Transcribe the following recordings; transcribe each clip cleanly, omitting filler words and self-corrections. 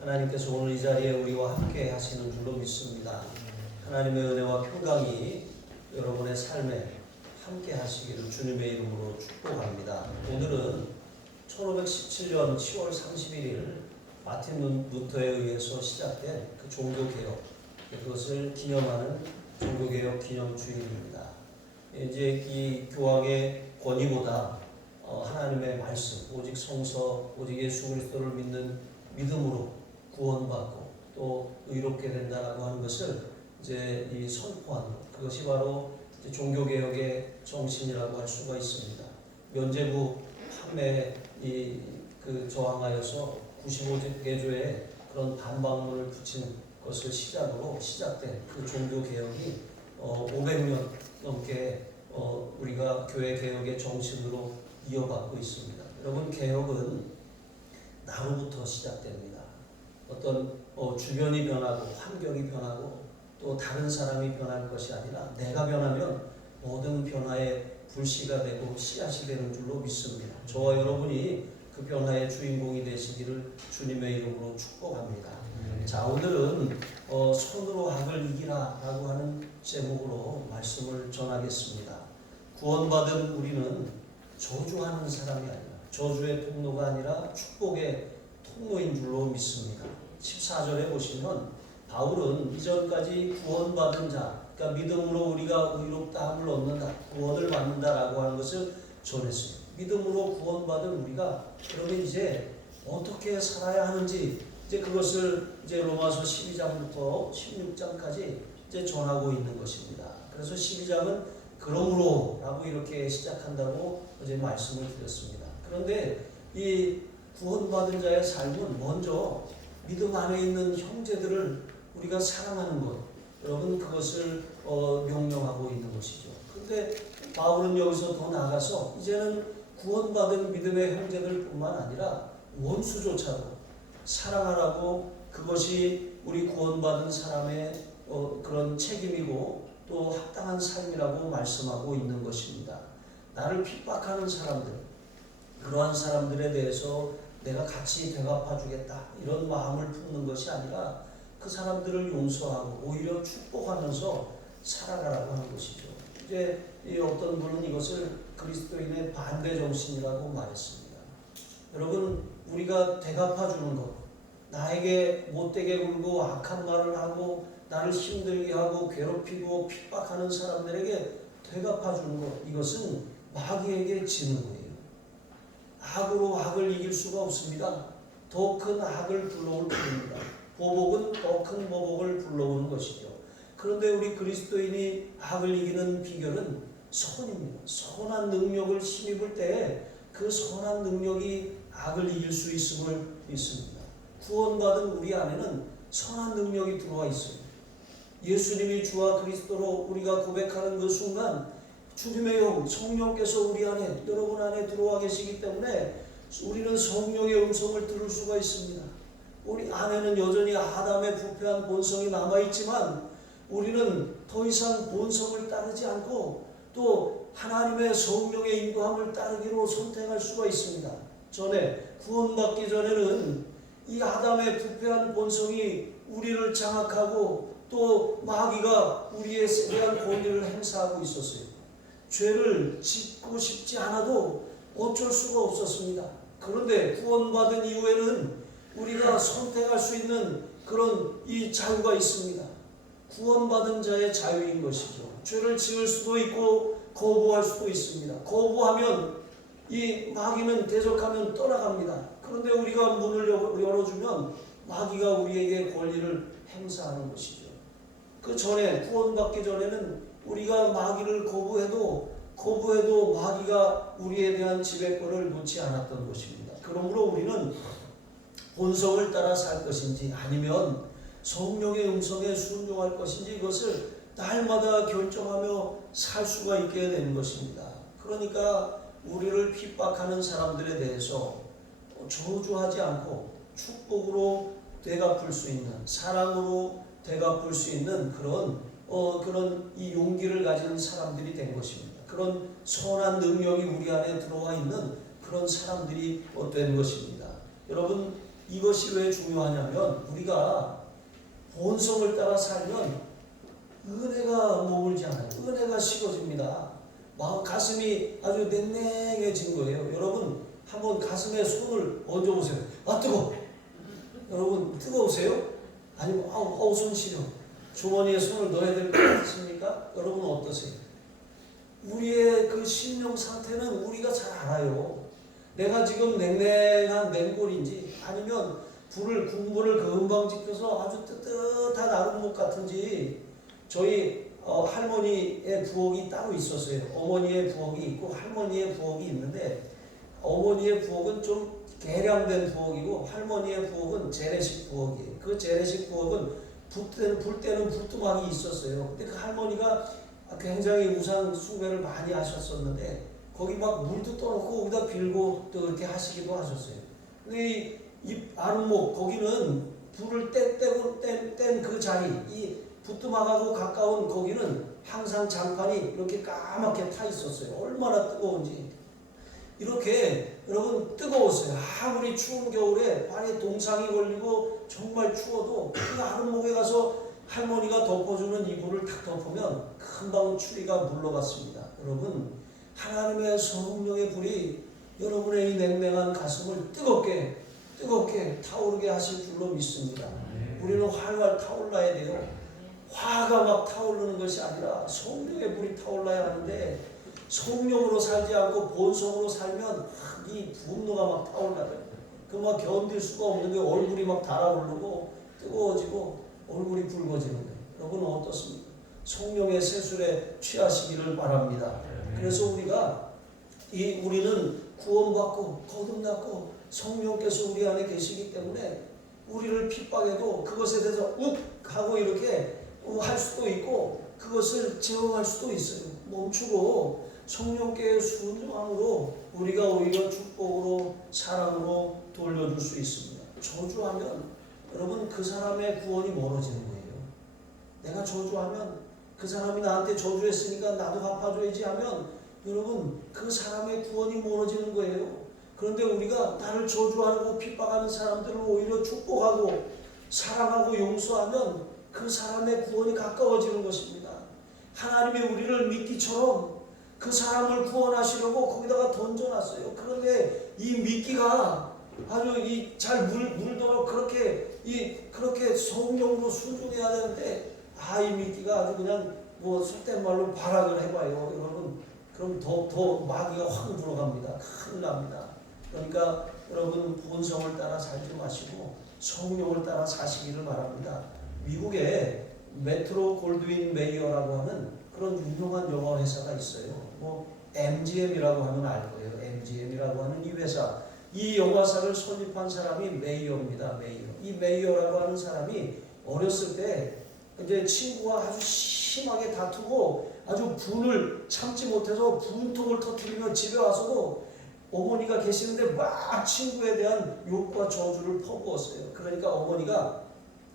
하나님께서 오늘 이 자리에 우리와 함께 하시는 줄로 믿습니다. 하나님의 은혜와 평강이 여러분의 삶에 함께 하시기를 주님의 이름으로 축복합니다. 오늘은 1517년 10월 31일 마틴 루터에 의해서 시작된 그 종교개혁, 그것을 기념하는 종교개혁 기념주일입니다. 이제 이 교황의 권위보다 하나님의 말씀, 오직 성서, 오직 예수 그리스도를 믿는 믿음으로 구원받고 또 의롭게 된다라고 하는 것을 이제 이 선포하는 것, 그것이 바로 이제 종교개혁의 정신이라고 할 수가 있습니다. 면죄부 판매에 저항하여서 95개조의 그런 반박문을 붙인 것을 시작으로 시작된 그 종교개혁이 500년 넘게 우리가 교회 개혁의 정신으로 이어받고 있습니다. 여러분, 개혁은 나로부터 시작됩니다. 어떤 주변이 변하고 환경이 변하고 또 다른 사람이 변할 것이 아니라 내가 변하면 모든 변화의 불씨가 되고 씨앗이 되는 줄로 믿습니다. 저와 여러분이 그 변화의 주인공이 되시기를 주님의 이름으로 축복합니다. 자, 오늘은 손으로 악을 이기라 라고 하는 제목으로 말씀을 전하겠습니다. 구원받은 우리는 저주하는 사람이 아니라, 저주의 통로가 아니라 축복의 통로인 줄로 믿습니다. 14절에 보시면 바울은 이전까지 구원받은 자, 그러니까 믿음으로 우리가 의롭다함을 얻는다, 구원을 받는다라고 하는 것을 전했어요. 믿음으로 구원받은 우리가 그러면 이제 어떻게 살아야 하는지, 이제 그것을 이제 로마서 12장부터 16장까지 이제 전하고 있는 것입니다. 그래서 12장은 그러므로 라고 이렇게 시작한다고 어제 말씀을 드렸습니다. 그런데 이 구원받은 자의 삶은 먼저 믿음 안에 있는 형제들을 우리가 사랑하는 것, 여러분, 그것을 명령하고 있는 것이죠. 그런데 바울은 여기서 더 나아가서 이제는 구원받은 믿음의 형제들 뿐만 아니라 원수조차도 사랑하라고, 그것이 우리 구원받은 사람의 그런 책임이고 또 합당한 삶이라고 말씀하고 있는 것입니다. 나를 핍박하는 사람들, 그러한 사람들에 대해서 내가 같이 대갚아 주겠다, 이런 마음을 품는 것이 아니라 그 사람들을 용서하고 오히려 축복하면서 살아가라고 하는 것이죠. 이제 어떤 분은 이것을 그리스도인의 반대 정신이라고 말했습니다. 여러분, 우리가 대갚아 주는 것, 나에게 못되게 굴고 악한 말을 하고 나를 힘들게 하고 괴롭히고 핍박하는 사람들에게 되갚아 주는 것, 이것은 마귀에게 지는 거예요. 악으로 악을 이길 수가 없습니다. 더 큰 악을 불러올 뿐입니다. 보복은 더 큰 보복을 불러오는 것이죠. 그런데 우리 그리스도인이 악을 이기는 비결은 선입니다. 선한 능력을 힘입을 때에 그 선한 능력이 악을 이길 수 있음을 믿습니다. 구원받은 우리 안에는 선한 능력이 들어와 있어요. 예수님이 주와 그리스도로 우리가 고백하는 그 순간 주님의 영, 성령께서 우리 안에, 여러분 안에 들어와 계시기 때문에 우리는 성령의 음성을 들을 수가 있습니다. 우리 안에는 여전히 아담의 부패한 본성이 남아있지만 우리는 더 이상 본성을 따르지 않고 또 하나님의 성령의 인도함을 따르기로 선택할 수가 있습니다. 전에 구원받기 전에는 이 아담의 부패한 본성이 우리를 장악하고 또 마귀가 우리에 대한 권위를 행사하고 있었어요. 죄를 짓고 싶지 않아도 어쩔 수가 없었습니다. 그런데 구원받은 이후에는 우리가 선택할 수 있는 그런 이 자유가 있습니다. 구원받은 자의 자유인 것이죠. 죄를 지을 수도 있고 거부할 수도 있습니다. 거부하면 이 마귀는 대적하면 떠나갑니다. 그런데 우리가 문을 열어주면 마귀가 우리에게 권리를 행사하는 것이죠. 그 전에, 구원받기 전에는 우리가 마귀를 거부해도 마귀가 우리에 대한 지배권을 놓지 않았던 것입니다. 그러므로 우리는 본성을 따라 살 것인지 아니면 성령의 음성에 순종할 것인지 이것을 날마다 결정하며 살 수가 있게 되는 것입니다. 그러니까 우리를 핍박하는 사람들에 대해서 저주하지 않고 축복으로 되갚을 수 있는, 사랑으로 되갚을 수 있는 그런 이 용기를 가진 사람들이 된 것입니다. 그런 선한 능력이 우리 안에 들어와 있는 그런 사람들이 된 것입니다. 여러분, 이것이 왜 중요하냐면 우리가 본성을 따라 살면 은혜가 머물지 않아요. 은혜가 식어집니다. 마음 가슴이 아주 냉랭해진 거예요. 여러분 한번 가슴에 손을 얹어보세요. 아 뜨거. 여러분 뜨거우세요? 아니면 아우 손 시려. 주머니에 손을 넣어야 될 것 같으십니까? 여러분 어떠세요? 우리의 그 심령 상태는 우리가 잘 알아요. 내가 지금 냉랭한 맹골인지 아니면 국물을 금방 지펴서 아주 뜨뜻한 아름목 같은지. 저희 할머니의 부엌이 따로 있었어요. 어머니의 부엌이 있고 할머니의 부엌이 있는데 어머니의 부엌은 좀 개량된 부엌이고 할머니의 부엌은 재래식 부엌이에요. 그 재래식 부엌은 불 때는 부뚜막이 있었어요. 근데 그 할머니가 굉장히 우상 숭배를 많이 하셨었는데 거기 막 물도 떠놓고 거기다 빌고 또 그렇게 하시기도 하셨어요. 근데 이 아름목 거기는 불을 뗀 그 자리, 이 부뚜막하고 가까운 거기는 항상 장판이 이렇게 까맣게 타 있었어요. 얼마나 뜨거운지. 이렇게 여러분 뜨거웠어요. 아무리 추운 겨울에 발에 동상이 걸리고 정말 추워도 그 아름목에 가서 할머니가 덮어주는 이불을 탁 덮으면 금방 추위가 물러갔습니다. 여러분 하나님의 성령의 불이 여러분의 이 냉랭한 가슴을 뜨겁게 타오르게 하실 줄로 믿습니다. 우리는 활활 타올라야 돼요. 화가 막 타오르는 것이 아니라 성령의 불이 타올라야 하는데 성령으로 살지 않고 본성으로 살면 이 분노가 막 타올라요. 그 막 견딜 수가 없는 게 얼굴이 막 달아오르고 뜨거워지고 얼굴이 붉어지는 거예요. 여러분은 어떻습니까? 성령의 세술에 취하시기를 바랍니다. 그래서 우리는 구원받고 거듭났고 성령께서 우리 안에 계시기 때문에 우리를 핍박해도 그것에 대해서 욱 하고 이렇게 할 수도 있고 그것을 제어할 수도 있어요. 멈추고 성령께의 순종함으로 우리가 오히려 축복으로 사랑으로 돌려줄 수 있습니다. 저주하면 여러분 그 사람의 구원이 멀어지는 거예요. 내가 저주하면 그 사람이 나한테 저주했으니까 나도 갚아줘야지 하면 여러분 그 사람의 구원이 멀어지는 거예요. 그런데 우리가 나를 저주하고 핍박하는 사람들을 오히려 축복하고 사랑하고 용서하면 그 사람의 구원이 가까워지는 것입니다. 하나님이 우리를 미끼처럼 그 사람을 구원하시려고 거기다가 던져놨어요. 그런데 이 미끼가 아주 잘 물도록 그렇게 성령으로 순종해야 되는데 이 미끼가 아주 그냥 속된 말로 발악을 해봐요. 여러분 그럼 더 마귀가 확 들어갑니다. 큰일 납니다. 그러니까 여러분 본성을 따라 살지 마시고 성령을 따라 사시기를 바랍니다. 미국에 메트로 골드윈 메이어라고 하는 그런 유명한 영화 회사가 있어요. MGM이라고 하면 알 거예요. MGM이라고 하는 이 회사. 이 영화사를 설립한 사람이 메이어입니다. 이 메이어라고 하는 사람이 어렸을 때 이제 친구와 아주 심하게 다투고 아주 분을 참지 못해서 분통을 터뜨리며 집에 와서도 어머니가 계시는데 막 친구에 대한 욕과 저주를 퍼부었어요. 그러니까 어머니가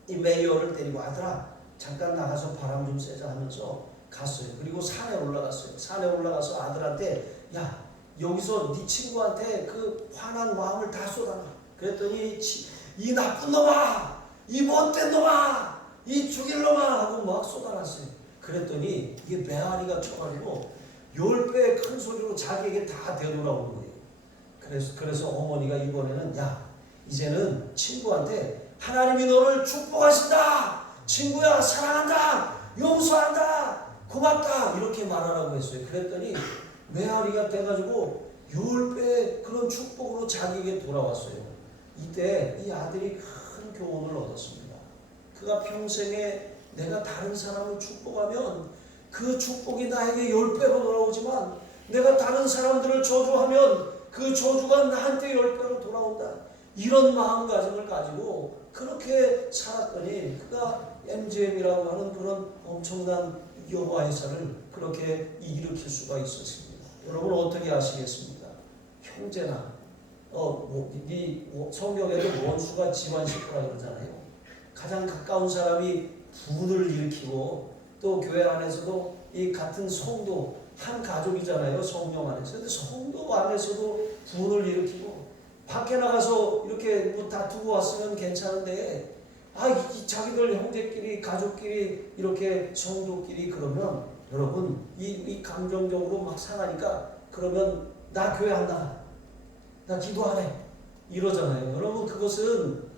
이 메이어를 데리고 아들아 잠깐 나가서 바람 좀 쐬자 하면서 갔어요. 그리고 산에 올라갔어요. 산에 올라가서 아들한테 야 여기서 네 친구한테 그 화난 마음을 다 쏟아놔. 그랬더니 이 나쁜 놈아, 이 못된 놈아, 이 죽일 놈아 하고 막 쏟아놨어요. 그랬더니 이게 메아리가 쳐가지고 10배 큰 소리로 자기에게 다 되돌아오는 거예요. 그래서 어머니가 이번에는 야 이제는 친구한테 하나님이 너를 축복하신다. 친구야 사랑한다. 용서한다. 고맙다. 이렇게 말하라고 했어요. 그랬더니 메아리가 돼가지고 10배 그런 축복으로 자기에게 돌아왔어요. 이때 이 아들이 큰 교훈을 얻었습니다. 그가 평생에 내가 다른 사람을 축복하면 그 축복이 나에게 10배로 돌아오지만 내가 다른 사람들을 저주하면 그 저주가 나한테 10배로 돌아온다. 이런 마음가짐을 가지고 그렇게 살았더니 그가 MGM이라고 하는 그런 엄청난 영화회사를 그렇게 일으킬 수가 있었습니다. 여러분 어떻게 아시겠습니까? 형제나 성경에도 원수가 집안 식구라 그러잖아요. 가장 가까운 사람이 분을 일으키고 또 교회 안에서도 이 같은 성도 한 가족이잖아요. 성령 안에서. 근데 성도 안에서도 분을 일으키고 밖에 나가서 이렇게 뭐 다투고 왔으면 괜찮은데 이 자기들 형제끼리 가족끼리 이렇게 성도끼리 그러면 여러분 이 감정적으로 막 상하니까 그러면 나 교회 안 나가, 나 기도 안 해 이러잖아요. 여러분 그것은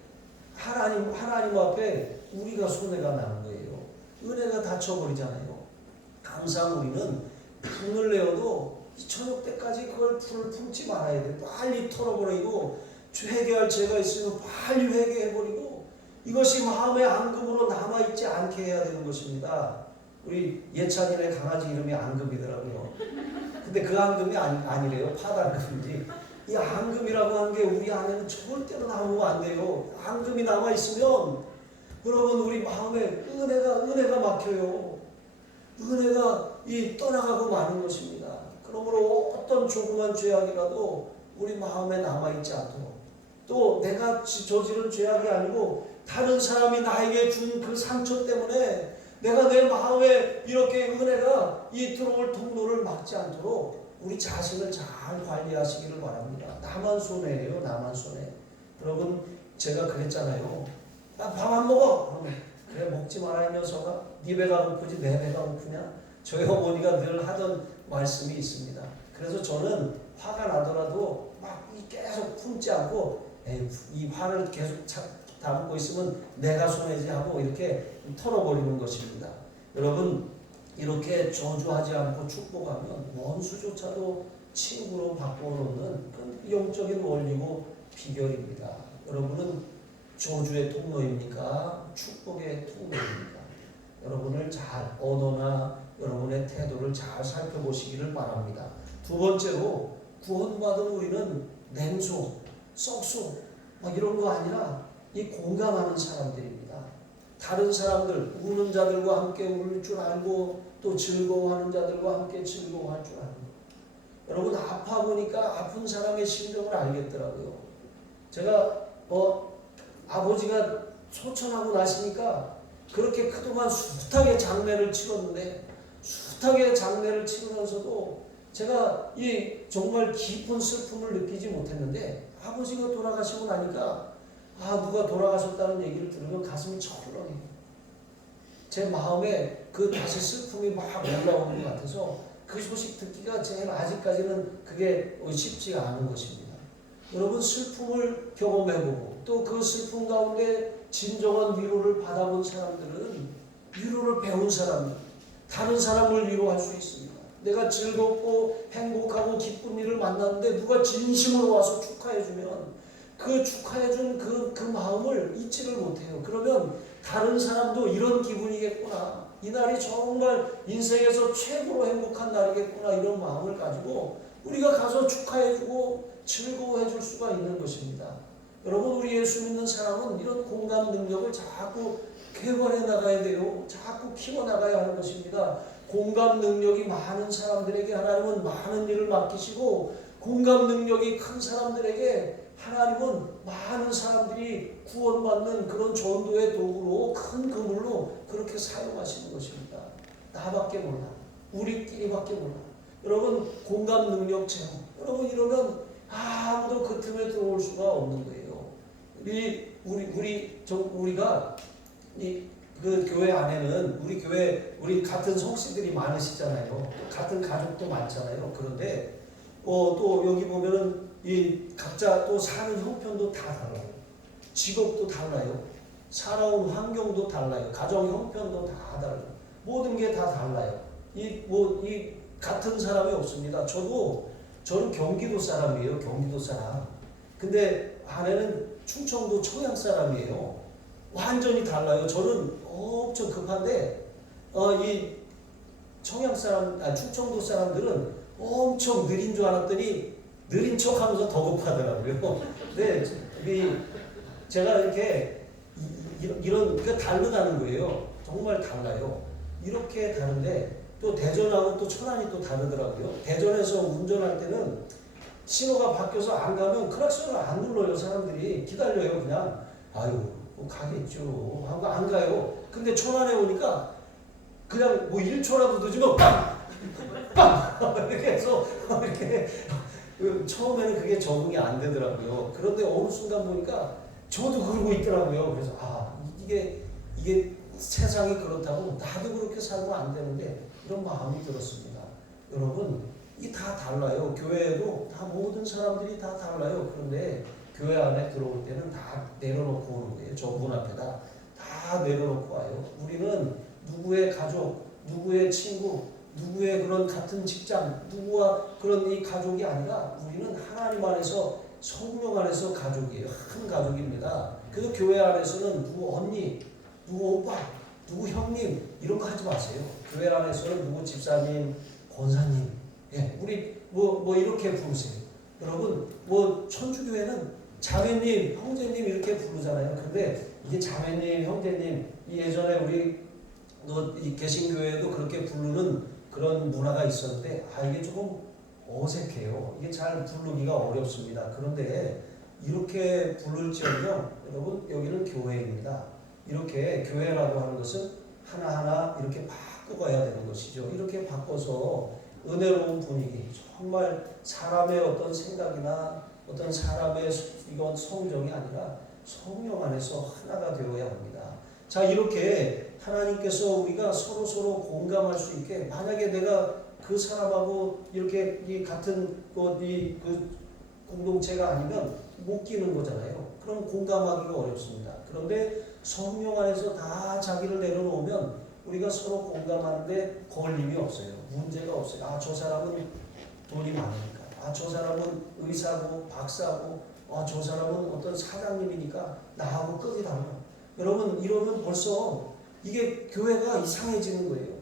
하나님 앞에 우리가 손해가 나는 거예요. 은혜가 닫혀버리잖아요. 항상 우리는 분을 내어도 저녁 때까지 그걸 불을 품지 말아야 돼. 빨리 털어버리고 회개할 죄가 있으면 빨리 회개해버리고 이것이 마음의 앙금으로 남아있지 않게 해야 되는 것입니다. 우리 예찬이네 강아지 이름이 앙금이더라고요. 근데 그 앙금이 아니래요. 팥앙금이지. 이 앙금이라고 하는 게 우리 안에는 절대로 남으면 안 돼요. 앙금이 남아있으면 여러분 우리 마음에 은혜가 막혀요. 은혜가 떠나가고 마는 것입니다. 그러므로 어떤 조그만 죄악이라도 우리 마음에 남아있지 않도록, 또 내가 저지른 죄악이 아니고 다른 사람이 나에게 준 그 상처 때문에 내가 내 마음에 이렇게 은혜가 들어올 통로를 막지 않도록 우리 자신을 잘 관리하시기를 바랍니다. 나만 손해예요. 나만 손해. 여러분 제가 그랬잖아요. 밥 안 먹어. 그러면 그래 먹지 마라 이 녀석아. 네 배가 고프지 내 배가 고프냐. 저희 어머니가 늘 하던 말씀이 있습니다. 그래서 저는 화가 나더라도 막 계속 품지 않고 이 화를 계속 담고 있으면 내가 손해지 하고 이렇게 털어버리는 것입니다. 여러분 이렇게 저주하지 않고 축복하면 원수조차도 친구로 바꿔놓는 그런 영적인 원리고 비결입니다. 여러분은 저주의 통로입니까? 축복의 통로입니까? 여러분을 잘 언어나 여러분의 태도를 잘 살펴보시기를 바랍니다. 두 번째로 구원받은 우리는 냉소, 썩소 막 이런 거 아니라 이 공감하는 사람들입니다. 다른 사람들, 우는 자들과 함께 울 줄 알고 또 즐거워하는 자들과 함께 즐거워할 줄 알고. 여러분 아파 보니까 아픈 사람의 심정을 알겠더라고요. 제가 아버지가 소천하고 나시니까 그렇게 그동안 숱하게 장례를 치렀는데 숱하게 장례를 치르면서도 제가 정말 깊은 슬픔을 느끼지 못했는데 아버지가 돌아가시고 나니까 누가 돌아가셨다는 얘기를 들으면 가슴이 철렁해요. 제 마음에 다시 슬픔이 막 올라오는 것 같아서 그 소식 듣기가 제일 아직까지는 그게 쉽지가 않은 것입니다. 여러분 슬픔을 경험해보고 또 그 슬픔 가운데 진정한 위로를 받아본 사람들은 위로를 배운 사람들, 다른 사람을 위로할 수 있습니다. 내가 즐겁고 행복하고 기쁜 일을 만났는데 누가 진심으로 와서 축하해주면 그 축하해준 그 마음을 잊지를 못해요. 그러면 다른 사람도 이런 기분이겠구나. 이날이 정말 인생에서 최고로 행복한 날이겠구나. 이런 마음을 가지고 우리가 가서 축하해주고 즐거워해줄 수가 있는 것입니다. 여러분 우리 예수 믿는 사람은 이런 공감 능력을 자꾸 개발해 나가야 돼요. 자꾸 키워나가야 하는 것입니다. 공감 능력이 많은 사람들에게 하나님은 많은 일을 맡기시고 공감 능력이 큰 사람들에게 하나님은 많은 사람들이 구원받는 그런 전도의 도구로 큰 그물로 그렇게 사용하시는 것입니다. 나밖에 몰라. 우리끼리밖에 몰라. 여러분 공감 능력 체험. 여러분 이러면 아무도 그 틈에 들어올 수가 없는 거예요. 우리가 그 교회 안에는 우리 같은 성씨들이 많으시잖아요. 같은 가족도 많잖아요. 그런데 또 여기 보면은 각자 또 사는 형편도 다 달라요. 직업도 달라요. 살아온 환경도 달라요. 가정 형편도 다 달라요. 모든 게 다 달라요. 같은 사람이 없습니다. 저는 경기도 사람이에요. 경기도 사람. 근데 아내는 충청도 청양 사람이에요. 완전히 달라요. 저는 엄청 급한데 이 충청도 사람들은 엄청 느린 줄 알았더니 느린 척하면서 더 급하더라고요. 근데 제가 이렇게 그러니까 다르다는 거예요. 정말 달라요. 이렇게 다른데 또 대전하고 또 천안이 또 다르더라고요. 대전에서 운전할 때는 신호가 바뀌어서 안 가면 크락션을 안 눌러요. 사람들이 기다려요. 그냥 가겠죠 하고 안 가요. 근데 천안에 오니까 그냥 1초라도 늦으면 빵! 빵! 이렇게 해서 이렇게 처음에는 그게 적응이 안 되더라고요. 그런데 어느 순간 보니까 저도 그러고 있더라고요. 그래서 이게 세상이 그렇다고 나도 그렇게 살면 안 되는데 이런 마음이 들었습니다. 여러분 이게 다 달라요. 교회에도 다 모든 사람들이 다 달라요. 그런데 교회 안에 들어올 때는 다 내려놓고 오는 거예요. 저 문 앞에다 다 내려놓고 와요. 우리는 누구의 가족, 누구의 친구, 누구의 그런 같은 직장, 누구와 그런 이 가족이 아니라 우리는 하나님 안에서 성령 안에서 가족이에요. 한 가족입니다. 그래서 교회 안에서는 누구 언니, 누구 오빠, 누구 형님 이런 거 하지 마세요. 교회 안에서는 누구 집사님, 권사님, 예, 우리 뭐 이렇게 부르세요. 여러분 천주교회는 자매님, 형제님 이렇게 부르잖아요. 근데 이게 자매님, 형제님 예전에 우리 이 개신교회도 그렇게 부르는 그런 문화가 있었는데 이게 조금 어색해요. 이게 잘 부르기가 어렵습니다. 그런데 이렇게 부를지언정 여러분 여기는 교회입니다. 이렇게 교회라고 하는 것은 하나하나 이렇게 바꿔가야 되는 것이죠. 이렇게 바꿔서 은혜로운 분위기, 정말 사람의 어떤 생각이나 어떤 사람의 이건 성정이 아니라 성령 안에서 하나가 되어야 합니다. 자, 이렇게 하나님께서 우리가 서로 공감할 수 있게, 만약에 내가 그 사람하고 이렇게 이 같은 그 공동체가 아니면 못 끼는 거잖아요. 그럼 공감하기가 어렵습니다. 그런데 성령 안에서 다 자기를 내려놓으면 우리가 서로 공감하는데 걸림이 없어요. 문제가 없어요. 저 사람은 돈이 많으니까. 저 사람은 의사고 박사고. 저 사람은 어떤 사장님이니까 나하고 급이 달라. 여러분 이러면 벌써 이게 교회가 이상해지는 거예요.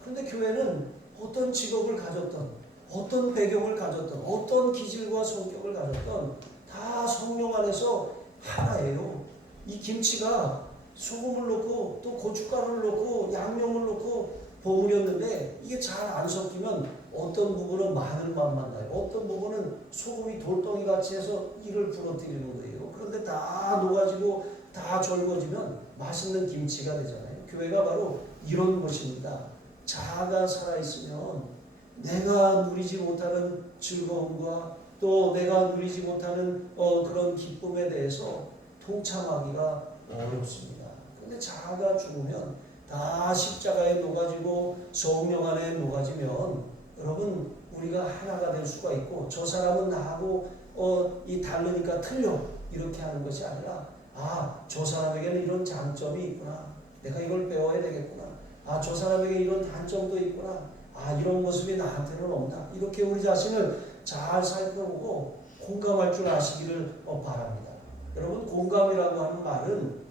그런데 교회는 어떤 직업을 가졌던, 어떤 배경을 가졌던, 어떤 기질과 성격을 가졌던 다 성령 안에서 하나예요. 이 김치가 소금을 넣고 또 고춧가루를 넣고 양념을 넣고 버무렸는데 이게 잘 안 섞이면 어떤 부분은 마늘만 만나요. 어떤 부분은 소금이 돌덩이 같이 해서 이를 부러뜨리는 거예요. 그런데 다 녹아지고 다 절거지면 맛있는 김치가 되잖아요. 교회가 바로 이런 곳입니다. 자아가 살아있으면 내가 누리지 못하는 즐거움과 또 내가 누리지 못하는 그런 기쁨에 대해서 동참하기가 어렵습니다. 그런데 자아가 죽으면 다 십자가에 녹아지고 성령 안에 녹아지면 여러분 우리가 하나가 될 수가 있고, 저 사람은 나하고 이 다르니까 틀려 이렇게 하는 것이 아니라 저 사람에게는 이런 장점이 있구나, 내가 이걸 배워야 되겠구나, 저 사람에게 이런 단점도 있구나, 이런 모습이 나한테는 없나, 이렇게 우리 자신을 잘 살펴보고 공감할 줄 아시기를 바랍니다. 여러분 공감이라고 하는 말은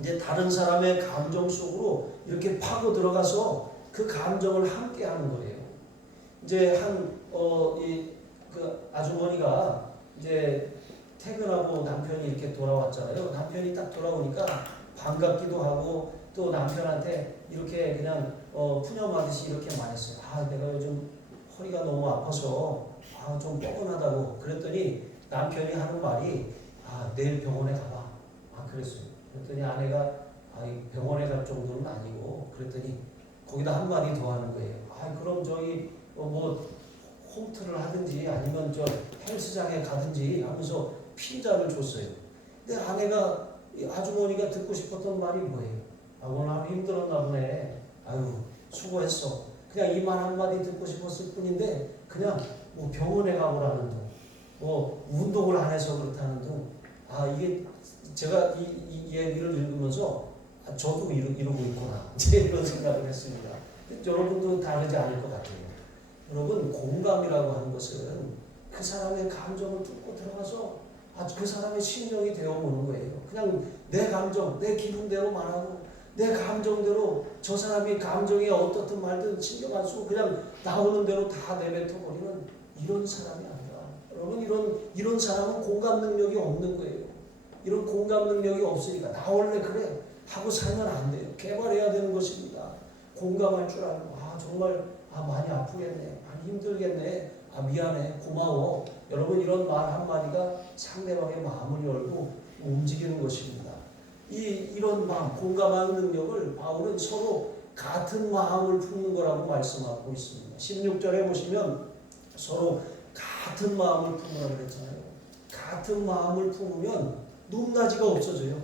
이제 다른 사람의 감정 속으로 이렇게 파고 들어가서 그 감정을 함께 하는 거예요. 이제 그 아주머니가 이제 퇴근하고 남편이 이렇게 돌아왔잖아요. 남편이 딱 돌아오니까 반갑기도 하고 또 남편한테 이렇게 그냥 푸념하듯이 이렇게 말했어요. 내가 요즘 허리가 너무 아파서 좀 뻐근하다고. 그랬더니 남편이 하는 말이 내일 병원에 가봐. 그랬어요. 그랬더니 아내가 병원에 갈 정도는 아니고, 그랬더니 거기다 한마디 더 하는 거예요. 그럼 저기 홈트를 하든지 아니면 저 헬스장에 가든지 하면서 핀잔을 줬어요. 근데 아내가, 아주머니가 듣고 싶었던 말이 뭐예요? 오늘 하루 힘들었나 보네. 수고했어. 그냥 이 말 한마디 듣고 싶었을 뿐인데 그냥 병원에 가보라는 둥, 운동을 안 해서 그렇다는 둥. 이게 제가 이 얘기를 읽으면서 저도 이러고 있구나 이런 생각을 했습니다. 여러분도 다르지 않을 것 같아요. 여러분 공감이라고 하는 것은 그 사람의 감정을 뚫고 들어가서 그 사람의 심령이 되어보는 거예요. 그냥 내 감정, 내 기분대로 말하고 내 감정대로 저 사람이 감정이 어떻든 말든 신경 안 쓰고 그냥 나오는 대로 다 내뱉어버리는 이런 사람이 아니라, 여러분 이런 사람은 공감 능력이 없는 거예요. 이런 공감 능력이 없으니까 나 원래 그래 하고 살면 안 돼요. 개발해야 되는 것입니다. 공감할 줄 알고 정말 많이 아프겠네, 많이 힘들겠네, 미안해, 고마워. 여러분 이런 말 한마디가 상대방의 마음을 열고 움직이는 것입니다. 이런 마음, 공감하는 능력을 바울은 서로 같은 마음을 품는 거라고 말씀하고 있습니다. 16절에 보시면 서로 같은 마음을 품으라 그랬잖아요. 같은 마음을 품으면 높낮이가 없어져요.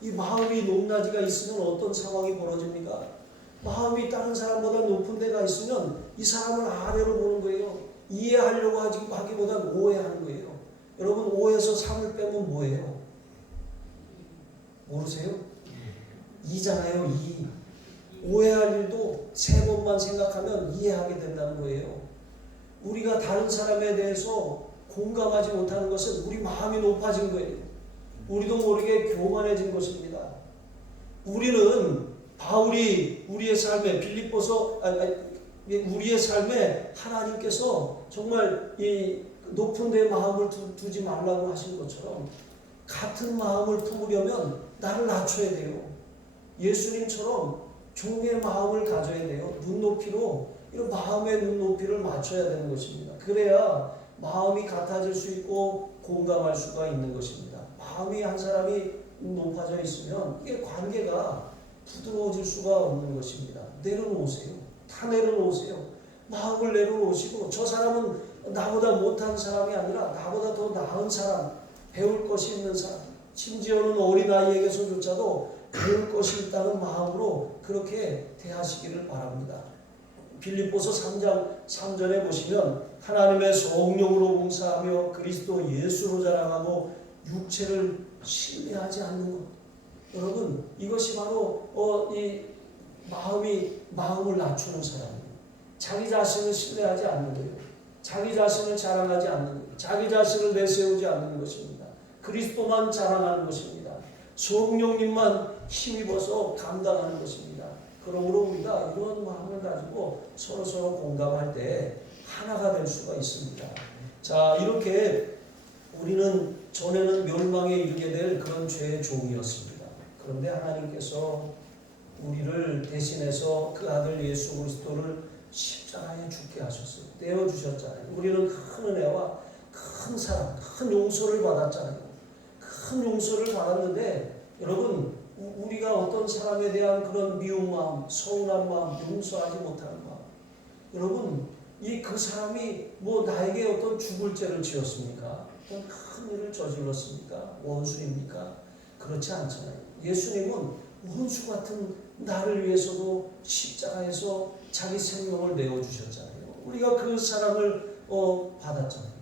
이 마음이 높낮이가 있으면 어떤 상황이 벌어집니까? 마음이 다른 사람보다 높은 데가 있으면 이 사람을 아래로 보는 거예요. 이해하려고 하기보다는 오해하는 거예요. 여러분, 오해에서 3을 빼면 뭐예요? 모르세요? 2잖아요. 2. 오해할 일도 3번만 생각하면 이해하게 된다는 거예요. 우리가 다른 사람에 대해서 공감하지 못하는 것은 우리 마음이 높아진 거예요. 우리도 모르게 교만해진 것입니다. 우리는 바울이 우리의 삶에 우리의 삶에 하나님께서 정말 이 높은 데 마음을 두지 말라고 하신 것처럼 같은 마음을 품으려면 나를 낮춰야 돼요. 예수님처럼 종의 마음을 가져야 돼요. 눈높이로 이런 마음의 눈높이를 맞춰야 되는 것입니다. 그래야 마음이 같아질 수 있고 공감할 수가 있는 것입니다. 마음이 한 사람이 높아져 있으면 이게 관계가 부드러워질 수가 없는 것입니다. 내려놓으세요. 다 내려놓으세요. 마음을 내려놓으시고 저 사람은 나보다 못한 사람이 아니라 나보다 더 나은 사람, 배울 것이 있는 사람, 심지어는 어린아이에게서조차도 배울 것이 있다는 마음으로 그렇게 대하시기를 바랍니다. 빌립보서 3장 3절에 보시면 하나님의 성령으로 봉사하며 그리스도 예수로 자랑하고 육체를 신뢰하지 않는 것. 여러분, 이것이 바로 이 마음을 낮추는 사람이에요. 자기 자신을 신뢰하지 않는 거예요. 자기 자신을 자랑하지 않는 거예요. 자기 자신을 내세우지 않는 것입니다. 그리스도만 자랑하는 것입니다. 성령님만 힘입어서 감당하는 것입니다. 그러므로 우리가 이런 마음을 가지고 서로 공감할 때 하나가 될 수가 있습니다. 자, 이렇게 우리는 전에는 멸망에 이르게 될 그런 죄의 종이었습니다. 그런데 하나님께서 우리를 대신해서 그 아들 예수 그리스도를 십자가에 죽게 하셨어요. 내어주셨잖아요. 우리는 큰 은혜와 큰 사랑, 큰 용서를 받았잖아요. 큰 용서를 받았는데 여러분, 우리가 어떤 사람에 대한 그런 미운 마음, 서운한 마음, 용서하지 못하는 마음, 여러분, 그 사람이 나에게 어떤 죽을 죄를 지었습니까? 어떤 큰 일을 저질렀습니까? 원수입니까? 그렇지 않잖아요. 예수님은 원수 같은 나를 위해서도 십자가에서 자기 생명을 내어주셨잖아요. 우리가 그 사랑을 받았잖아요.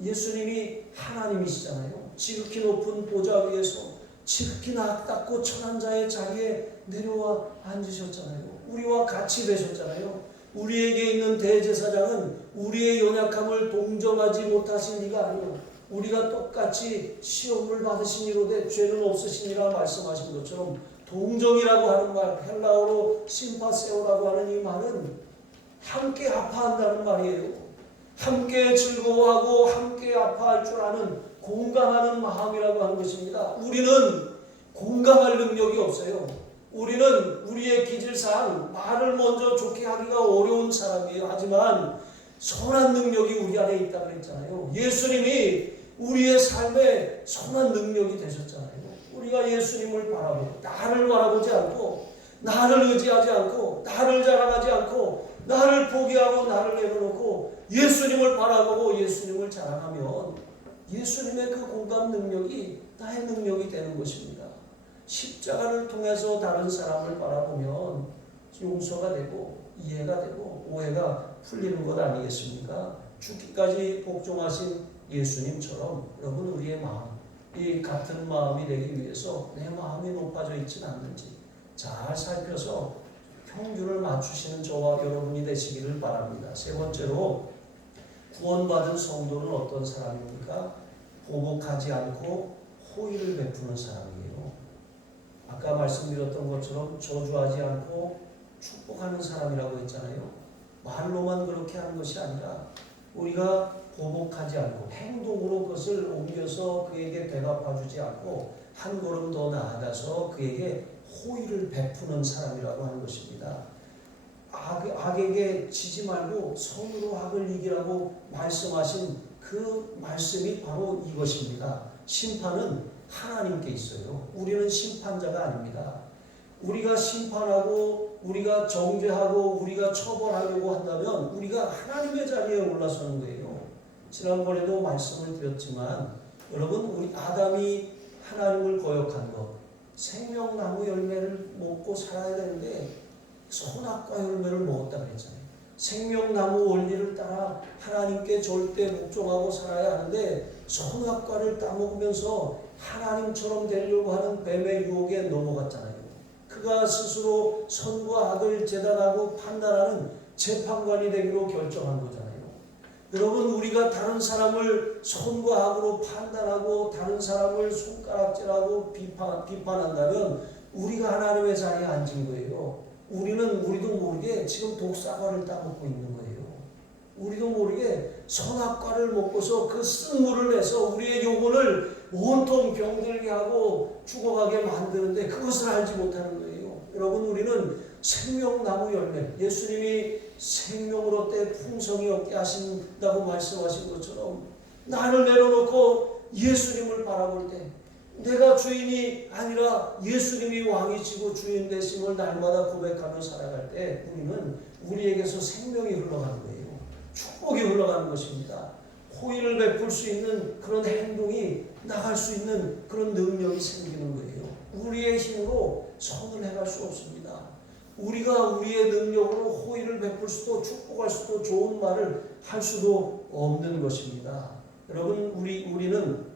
예수님이 하나님이시잖아요. 지극히 높은 보좌 위에서 지극히 낙답고 천한 자의 자리에 내려와 앉으셨잖아요. 우리와 같이 되셨잖아요. 우리에게 있는 대제사장은 우리의 연약함을 동정하지 못하신 이가 아니요 우리가 똑같이 시험을 받으시니로되 죄는 없으시니라 말씀하신 것처럼 동정이라고 하는 말, 헬라어로 심파세오라고 하는 이 말은 함께 아파한다는 말이에요. 함께 즐거워하고 함께 아파할 줄 아는 공감하는 마음이라고 하는 것입니다. 우리는 공감할 능력이 없어요. 우리는 우리의 기질상 말을 먼저 좋게 하기가 어려운 사람이에요. 하지만 선한 능력이 우리 안에 있다고 했잖아요. 예수님이 우리의 삶에 선한 능력이 되셨잖아요. 우리가 예수님을 바라보고 나를 바라보지 않고 나를 의지하지 않고 나를 자랑하지 않고 나를 포기하고 나를 내려놓고 예수님을 바라보고 예수님을 자랑하면 예수님의 그 공감 능력이 나의 능력이 되는 것입니다. 십자가를 통해서 다른 사람을 바라보면 용서가 되고 이해가 되고 오해가 풀리는 것 아니겠습니까? 죽기까지 복종하신 예수님처럼 여러분 우리의 마음, 이 같은 마음이 되기 위해서 내 마음이 높아져 있지는 않는지 잘 살펴서 평균을 맞추시는 저와 여러분이 되시기를 바랍니다. 세 번째로 구원받은 성도는 어떤 사람입니까? 보복하지 않고 호의를 베푸는 사람이에요. 아까 말씀드렸던 것처럼 저주하지 않고 축복하는 사람이라고 했잖아요. 말로만 그렇게 하는 것이 아니라 우리가 보복하지 않고 행동으로 그것을 옮겨서 그에게 대갚아주지 않고 한 걸음 더 나아가서 그에게 호의를 베푸는 사람이라고 하는 것입니다. 악에게 지지 말고 선으로 악을 이기라고 말씀하신 그 말씀이 바로 이것입니다. 심판은 하나님께 있어요. 우리는 심판자가 아닙니다. 우리가 심판하고 우리가 정죄하고 우리가 처벌하려고 한다면 우리가 하나님의 자리에 올라서는 거예요. 지난번에도 말씀을 드렸지만 여러분 우리 아담이 하나님을 거역한 것 생명나무 열매를 먹고 살아야 되는데 선악과 열매를 먹었다 그랬잖아요. 생명나무 원리를 따라 하나님께 절대 복종하고 살아야 하는데 선악과를 따먹으면서 하나님처럼 되려고 하는 뱀의 유혹에 넘어갔잖아요. 그가 스스로 선과 악을 재단하고 판단하는 재판관이 되기로 결정한 거잖아요. 여러분 우리가 다른 사람을 선과 악으로 판단하고 다른 사람을 손가락질하고 비판한다면 우리가 하나님의 자리에 앉은 거예요. 우리도 모르게 지금 독사과를 따먹고 있는 거예요. 우리도 모르게 선악과를 먹고서 그 쓴물을 내서 우리의 영혼을 온통 병들게 하고 죽어가게 만드는데 그것을 알지 못하는 거예요. 여러분 우리는 생명나무 열매, 예수님이 생명으로 때 풍성이 없게 하신다고 말씀하신 것처럼 나를 내려놓고 예수님을 바라볼 때 내가 주인이 아니라 예수님이 왕이시고 주인 되심을 날마다 고백하며 살아갈 때 우리는 우리에게서 생명이 흘러가는 거예요. 축복이 흘러가는 것입니다. 호의를 베풀 수 있는 그런 행동이 나갈 수 있는 그런 능력이 생기는 거예요. 우리의 힘으로 선을 행할 수 없습니다. 우리가 우리의 능력으로 호의를 베풀 수도 축복할 수도 좋은 말을 할 수도 없는 것입니다. 여러분 우리는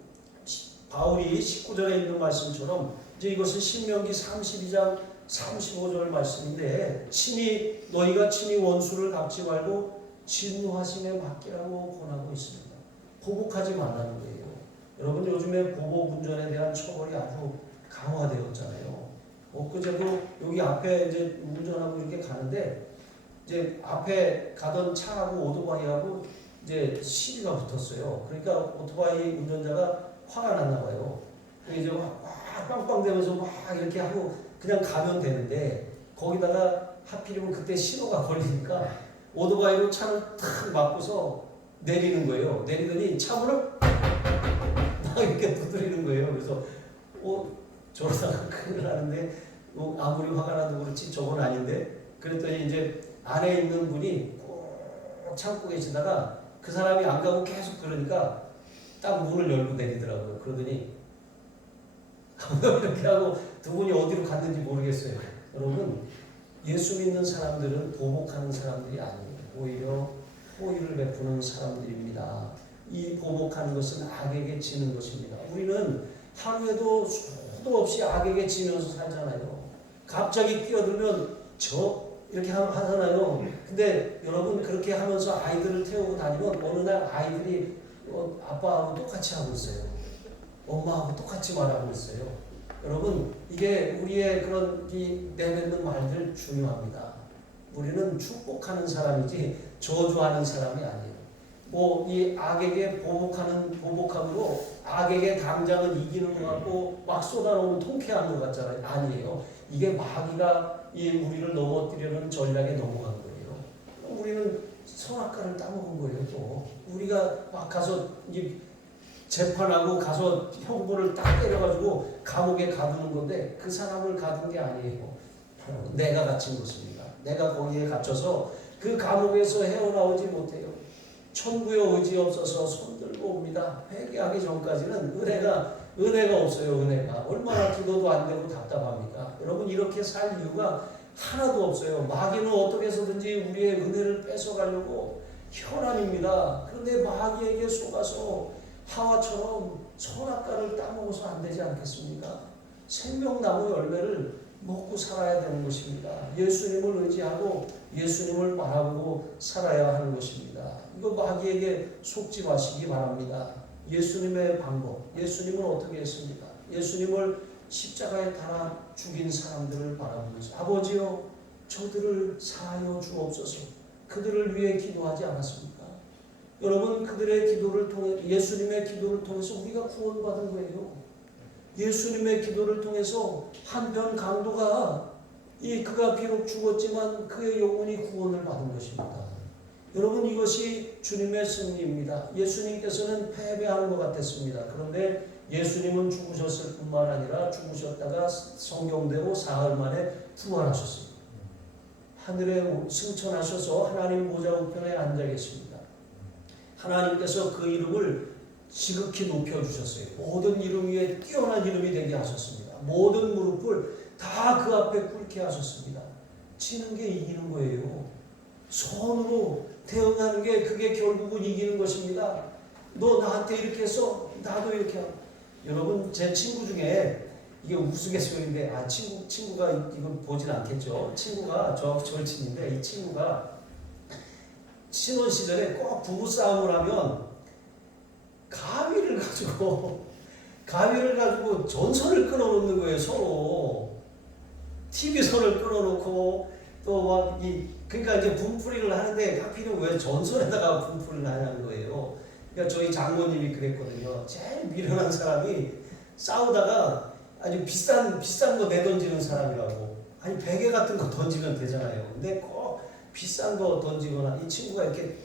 바울이 19절에 있는 말씀처럼 이제 이것은 신명기 32장 35절 말씀인데 너희가 친히 원수를 갚지 말고 진노하심에 맡기라고 권하고 있습니다. 보복하지 말라는 거예요. 여러분 요즘에 보복 운전에 대한 처벌이 아주 강화되었잖아요. 엊그제도 여기 앞에 이제 운전하고 이렇게 가는데 이제 앞에 가던 차하고 오토바이하고 이제 시비가 붙었어요. 그러니까 오토바이 운전자가 화가 났나 봐요. 이제 막 빵빵대면서 막 이렇게 하고 그냥 가면 되는데 거기다가 하필이면 그때 신호가 걸리니까 오토바이로 차를 탁 막고서 내리는 거예요. 내리더니 차문을 막 이렇게 두드리는 거예요. 그래서 저러다가 큰일 나는데 아무리 화가 나도 그렇지 저건 아닌데 그랬더니 이제 안에 있는 분이 꼭 참고 계시다가 그 사람이 안 가고 계속 그러니까 딱 문을 열고 내리더라고요. 그러더니 이렇게 하고 두 분이 어디로 갔는지 모르겠어요. 여러분 예수 믿는 사람들은 보복하는 사람들이 아니에요. 오히려 호의를 베푸는 사람들입니다. 이 보복하는 것은 악에게 지는 것입니다. 우리는 하루에도 수도 없이 악에게 지면서 살잖아요. 갑자기 끼어들면 이렇게 하잖아요. 근데 여러분 그렇게 하면서 아이들을 태우고 다니면 어느 날 아이들이 아빠하고 똑같이 하고 있어요. 엄마하고 똑같이 말하고 있어요. 여러분 이게 우리의 그런 내뱉는 말들 중요합니다. 우리는 축복하는 사람이지 저주하는 사람이 아니에요. 이 악에게 보복함으로 악에게 당장은 이기는 것 같고 막 쏟아놓으면 통쾌한 것 같잖아요. 아니에요. 이게 마귀가 우리를 넘어뜨리려는 전략에 넘어간 거예요. 우리는 선악과를 따먹은 거예요. 또 우리가 막 가서 재판하고 가서 형벌을 딱 때려가지고 감옥에 가두는 건데 그 사람을 가둔 게 아니에요. 내가 갇힌 것입니다. 내가 거기에 갇혀서 그 감옥에서 헤어나오지 못해요. 천국에 의지 없어서 손들고 옵니다. 회개하기 전까지는 은혜가 없어요. 은혜가 얼마나 기도도 안 되고 답답합니까? 여러분 이렇게 살 이유가 하나도 없어요. 마귀는 어떻게 해서든지 우리의 은혜를 뺏어가려고 현안입니다. 그런데 마귀에게 속아서 하와처럼 선악과를 따먹어서 안 되지 않겠습니까? 생명나무 열매를 먹고 살아야 되는 것입니다. 예수님을 의지하고 예수님을 바라보고 살아야 하는 것입니다. 이거 마귀에게 속지 마시기 바랍니다. 예수님의 방법, 예수님은 어떻게 했습니까? 예수님을 십자가에 달아 죽인 사람들을 바라보면서 아버지여 저들을 사하여 주옵소서. 그들을 위해 기도하지 않았습니까? 여러분 그들의 기도를 통해 예수님의 기도를 통해서 우리가 구원받은 거예요. 예수님의 기도를 통해서 한편 강도가 그가 비록 죽었지만 그의 영혼이 구원을 받은 것입니다. 여러분 이것이 주님의 승리입니다. 예수님께서는 패배하는 것 같았습니다. 그런데 예수님은 죽으셨을 뿐만 아니라 죽으셨다가 성경대로 사흘 만에 부활하셨습니다. 하늘에 승천하셔서 하나님 보좌 우편에 앉아 계십니다. 하나님께서 그 이름을 지극히 높여주셨어요. 모든 이름 위에 뛰어난 이름이 되게 하셨습니다. 모든 무릎을 다 그 앞에 꿇게 하셨습니다. 치는 게 이기는 거예요. 손으로 대응하는 게 그게 결국은 이기는 것입니다. 너 나한테 이렇게 했어? 나도 이렇게 하고. 여러분 제 친구 중에 이게 우스갯소리인데 친구가 이건 보진 않겠죠. 친구가 저 절친인데 이 친구가 신혼 시절에 꼭 부부 싸움을 하면 가위를 가지고 전선을 끊어놓는 거예요. 서로 TV 선을 끊어놓고 또 막 그러니까 이제 분풀이를 하는데 하필이면 왜 전선에다가 분풀이를 하냐는 거예요. 그러니까 저희 장모님이 그랬거든요. 제일 미련한 사람이 싸우다가 아주 비싼 거 내던지는 사람이라고. 아니 베개 같은 거 던지면 되잖아요. 근데 꼭 비싼 거 던지거나 이 친구가 이렇게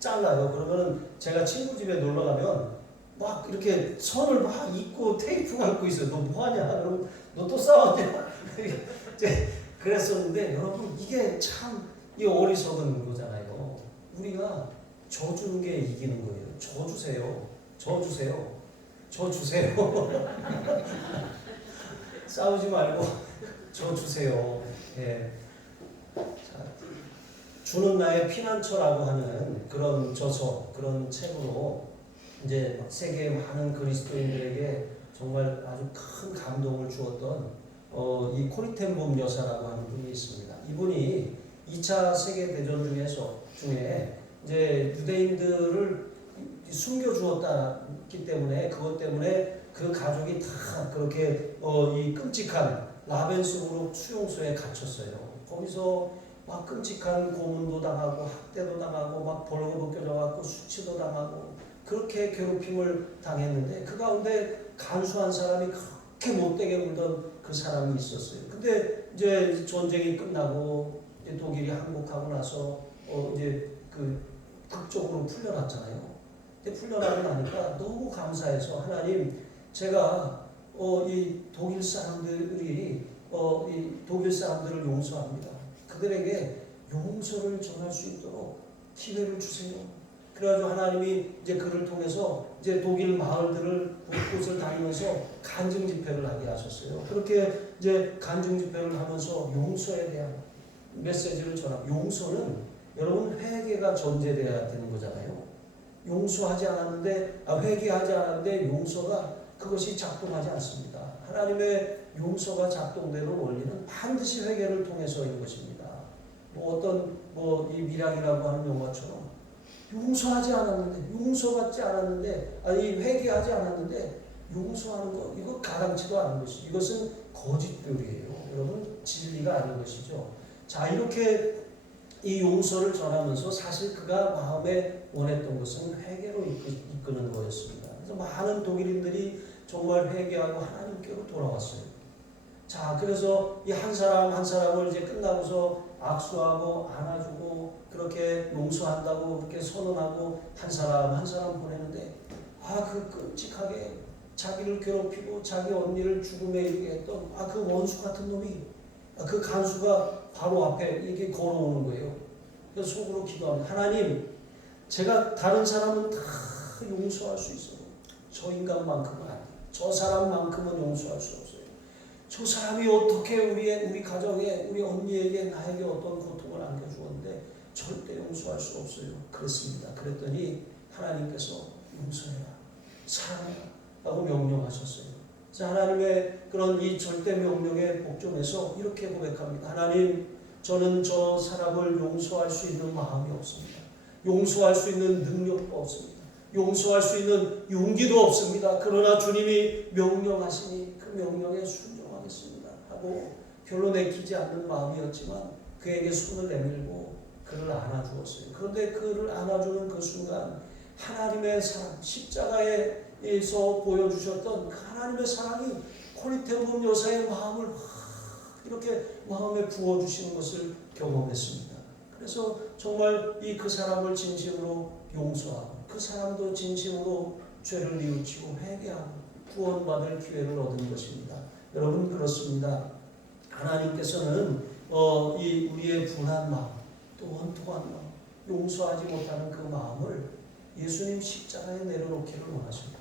잘라요. 그러면은 제가 친구 집에 놀러 가면 막 이렇게 선을 막 잇고 테이프 감고 있어요. 너 뭐하냐? 그럼 너 또 싸웠냐? 그랬었는데 여러분 이게 참 이 어리석은 거잖아요. 우리가 저 주는 게 이기는 거예요. 저 주세요. 싸우지 말고 저 주세요. 예. 자, 주는 나의 피난처라고 하는 그런 그런 책으로 이제 세계 많은 그리스도인들에게 정말 아주 큰 감동을 주었던 이 코리텐봄 여사라고 하는 분이 있습니다. 이분이 2차 세계 대전 중에 이제 유대인들을 숨겨 주었다기 때문에 그것 때문에 그 가족이 다 그렇게 이 끔찍한 라벤스부르크 수용소에 갇혔어요. 거기서 막 끔찍한 고문도 당하고 학대도 당하고 막 벌거벗겨져 갖고 수치도 당하고 그렇게 괴롭힘을 당했는데 그 가운데 간수한 사람이 그렇게 못되게 굴던 그 사람이 있었어요. 근데 이제 전쟁이 끝나고 이제 독일이 항복하고 나서 이제 그 극적으로 풀려났잖아요. 근데 풀려나고 나니까 너무 감사해서 하나님 제가 이 독일 사람들을 용서합니다. 그들에게 용서를 전할 수 있도록 기회를 주세요. 그래가지고 하나님이 이제 그를 통해서 이제 독일 마을들을 곳곳을 다니면서 간증 집회를 하게 하셨어요. 그렇게 이제 간증 집회를 하면서 용서에 대한 메시지를 전하고 용서는 여러분 회개가 전제돼야 되는 거잖아요. 용서하지 않았는데 회개하지 않았는데 용서가 그것이 작동하지 않습니다. 하나님의 용서가 작동되는 원리는 반드시 회개를 통해서인 것입니다. 어떤 이 밀양이라고 하는 영화처럼 용서하지 않았는데 용서받지 않았는데 회개하지 않았는데 용서하는 것 이거 가당치도 않은 것이 이것은 거짓들이에요. 여러분 진리가 아닌 것이죠. 자 이렇게 이 용서를 전하면서 사실 그가 마음에 원했던 것은 회개로 이끄는 거였습니다. 그래서 많은 독일인들이 정말 회개하고 하나님께로 돌아왔어요. 자, 그래서 이 한 사람 한 사람을 이제 끝나고서 악수하고 안아주고 그렇게 용서한다고 그렇게 선언하고 한 사람 한 사람 보내는데 그 끔찍하게 자기를 괴롭히고 자기 언니를 죽음에 이르게 했던 그 원수 같은 놈이 그 간수가 바로 앞에 이렇게 걸어오는 거예요. 그래서 속으로 기도합니다. 하나님, 제가 다른 사람은 다 용서할 수 있어요. 저 인간만큼은 아니에요. 저 사람만큼은 용서할 수 없어요. 저 사람이 어떻게 우리 가정에 우리 언니에게 나에게 어떤 고통을 안겨주었는데 절대 용서할 수 없어요. 그랬습니다. 그랬더니 하나님께서 용서해라, 사랑해라 라고 명령하셨어요. 하나님의 그런 이 절대 명령의 복종에서 이렇게 고백합니다. 하나님, 저는 저 사람을 용서할 수 있는 마음이 없습니다. 용서할 수 있는 능력도 없습니다. 용서할 수 있는 용기도 없습니다. 그러나 주님이 명령하시니 그 명령에 순종하겠습니다 하고 별로 내키지 않는 마음이었지만 그에게 손을 내밀고 그를 안아주었어요. 그런데 그를 안아주는 그 순간 하나님의 사랑, 십자가에서 보여주셨던 그 하나님의 사랑이 코리텐봄 여사의 마음을 이렇게 마음에 부어주시는 것을 경험했습니다. 그래서 정말 그 사람을 진심으로 용서하고 그 사람도 진심으로 죄를 뉘우치고 회개하고 구원받을 기회를 얻은 것입니다. 여러분 그렇습니다. 하나님께서는 이 우리의 분한 마음 또 원통한 마음 용서하지 못하는 그 마음을 예수님 십자가에 내려놓기를 원하십니다.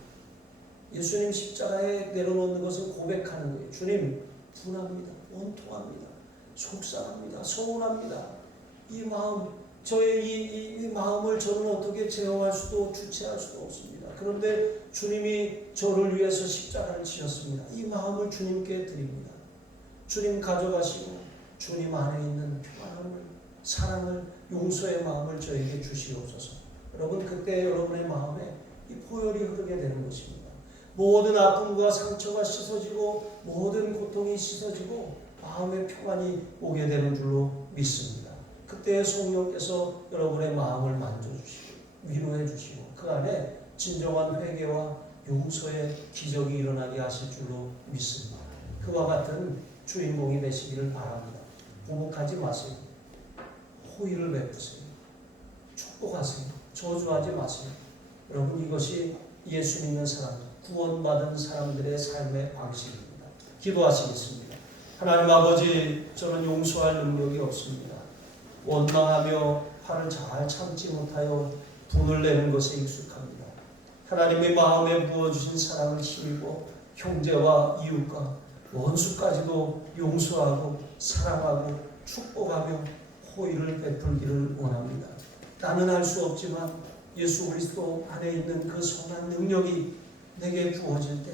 예수님 십자가에 내려놓는 것은 고백하는 거예요. 주님, 분합니다. 원통합니다. 속상합니다. 서운합니다. 이 마음, 저의 이 마음을 저는 어떻게 제어할 수도 주체할 수도 없습니다. 그런데 주님이 저를 위해서 십자가를 지었습니다. 이 마음을 주님께 드립니다. 주님 가져가시고 주님 안에 있는 평안함을, 사랑을, 용서의 마음을 저에게 주시옵소서. 여러분, 그때 여러분의 마음에 이 보혈이 흐르게 되는 것입니다. 모든 아픔과 상처가 씻어지고 모든 고통이 씻어지고 마음의 평안이 오게 되는 줄로 믿습니다. 그때 성령께서 여러분의 마음을 만져주시고 위로해 주시고 그 안에 진정한 회개와 용서의 기적이 일어나게 하실 줄로 믿습니다. 그와 같은 주인공이 되시기를 바랍니다. 보복하지 마세요. 호의를 베푸세요. 축복하세요. 저주하지 마세요. 여러분, 이것이 예수 믿는 사람, 구원받은 사람들의 삶의 방식입니다. 기도하시겠습니다. 하나님 아버지, 저는 용서할 능력이 없습니다. 원망하며 화를 잘 참지 못하여 분을 내는 것에 익숙합니다. 하나님의 마음에 부어주신 사랑을 힘입어 형제와 이웃과 원수까지도 용서하고 사랑하고 축복하며 호의를 베풀기를 원합니다. 나는 할 수 없지만 예수 그리스도 안에 있는 그 선한 능력이 내게 부어질 때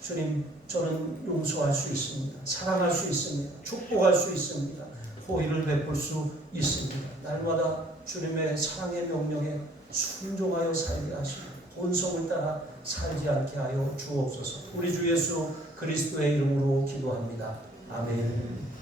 주님, 저는 용서할 수 있습니다. 사랑할 수 있습니다. 축복할 수 있습니다. 호의를 베풀 수 있습니다. 날마다 주님의 사랑의 명령에 순종하여 살게 하시고 본성을 따라 살지 않게 하여 주옵소서. 우리 주 예수 그리스도의 이름으로 기도합니다. 아멘.